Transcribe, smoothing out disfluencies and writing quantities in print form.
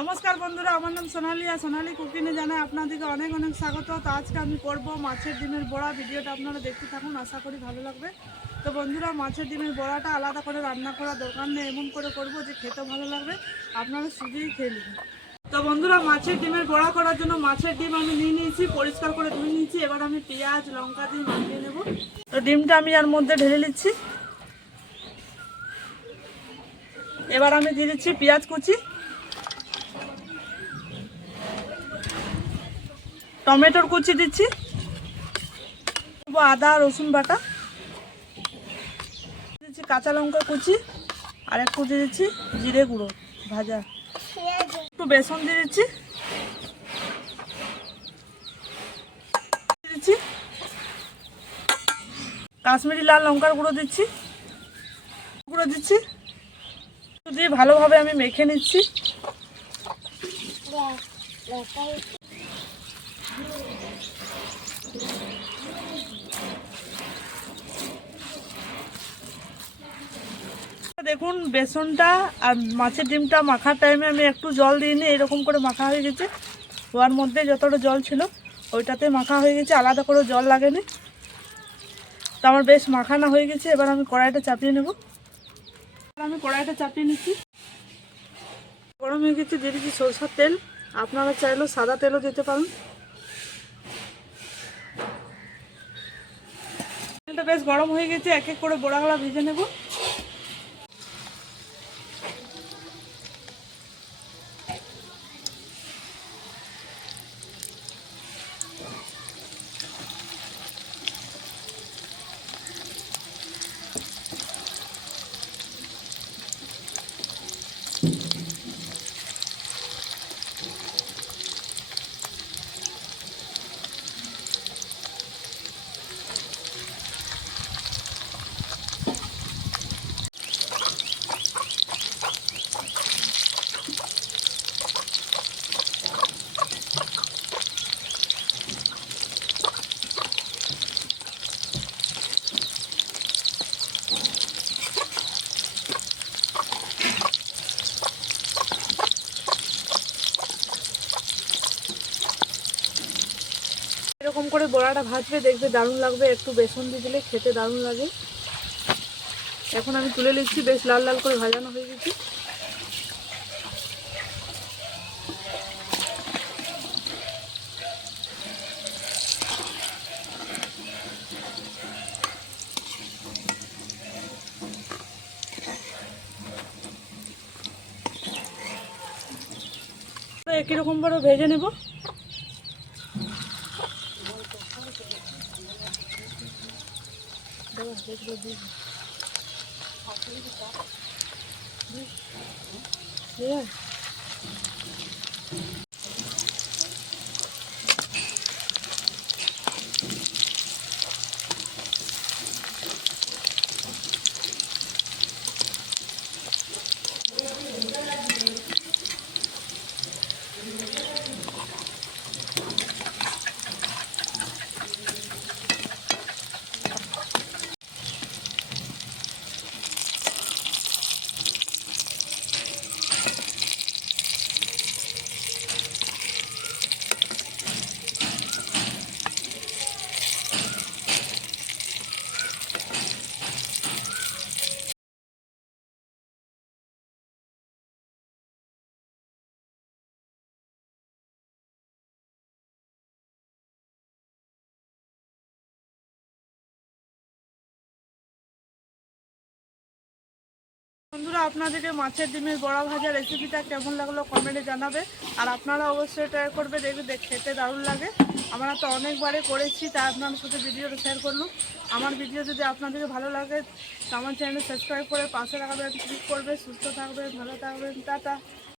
নমস্কার বন্ধুরা, আমার নাম সোনালি আর সোনালি কুকিংয়ে জানাই আপনাদেরকে অনেক অনেক স্বাগত। তো আজকে আমি করব মাছের ডিমের বড়া। ভিডিওটা আপনারা দেখতে থাকুন, আশা করি ভালো লাগবে। তো বন্ধুরা, মাছের ডিমের বড়াটা আলাদা করে রান্না করার দরকার নেই, এমন করে করব যে খেতে ভালো লাগবে, আপনারা শুধুই খেয়ে নেবেন। তো বন্ধুরা, মাছের ডিমের বড়া করার জন্য মাছের ডিম আমি নিয়ে নিয়েছি, পরিষ্কার করে ধুয়ে নিয়েছি। এবার আমি পেঁয়াজ লঙ্কা দিয়ে মাখিয়ে নেব। তো ডিমটা আমি এর মধ্যে ঢেলে নিচ্ছি। এবার আমি দিয়ে দিচ্ছি পেঁয়াজ কুচি, টমেটোর কুচি দিচ্ছি, আদা রসুন বাটা দিচ্ছি, কাঁচা লঙ্কা কুচি, আর একটু দিয়ে দিচ্ছি জিরে গুঁড়ো ভাজা, একটু বেসন দিয়ে দিচ্ছি, কাশ্মীরি লাল লঙ্কার গুঁড়ো দিচ্ছি, দিয়ে ভালোভাবে আমি মেখে নিচ্ছি। দেখুন, বেসনটা আর মাছের ডিমটা মাখার টাইমে আমি একটু জল দিইনি, এরকম করে মাখা হয়ে গেছে। ওর মধ্যে যতটা জল ছিল ওইটাতে মাখা হয়ে গেছে, আলাদা করে জল লাগেনি। তো আমার বেশ মাখানো হয়ে গেছে। এবার আমি কড়াইটা চাপিয়ে নেব। নিচ্ছি। গরম হয়ে গেছে, দিয়ে দিচ্ছি সরষের তেল। আপনারা চাইলেও সাদা তেলও দিতে পারেন। তেলটা বেশ গরম হয়ে গেছে, এক এক করে বড়াগুলো ভেজে নেব। এরকম করে বড়াটা ভাজবে, দেখবে দারুণ লাগবে। একটু বেসন দিয়ে দিলে খেতে দারুণ লাগে। এখন আমি তুলে নিচ্ছি, বেশ লাল লাল করে ভাজানো হয়ে গেছে। একই রকম করে ভেজে নেব। বন্ধুরা, আপনাদেরকে মাছের ডিমের বড়া ভাজা রেসিপিটা কেমন লাগলো কমেন্টে জানাবে। আর আপনারা অবশ্যই ট্রাই করবে, দেখবে খেতে দারুণ লাগে। আমরা তো অনেকবারে করেছি, তাই আপনাদের সাথে ভিডিওটা শেয়ার করলাম। আমার ভিডিও যদি আপনাদেরকে ভালো লাগে তো আমার চ্যানেল সাবস্ক্রাইব করে পাশে রাখবেন, ক্লিক করবে। সুস্থ থাকবেন, ভালো থাকবেন, টাটা।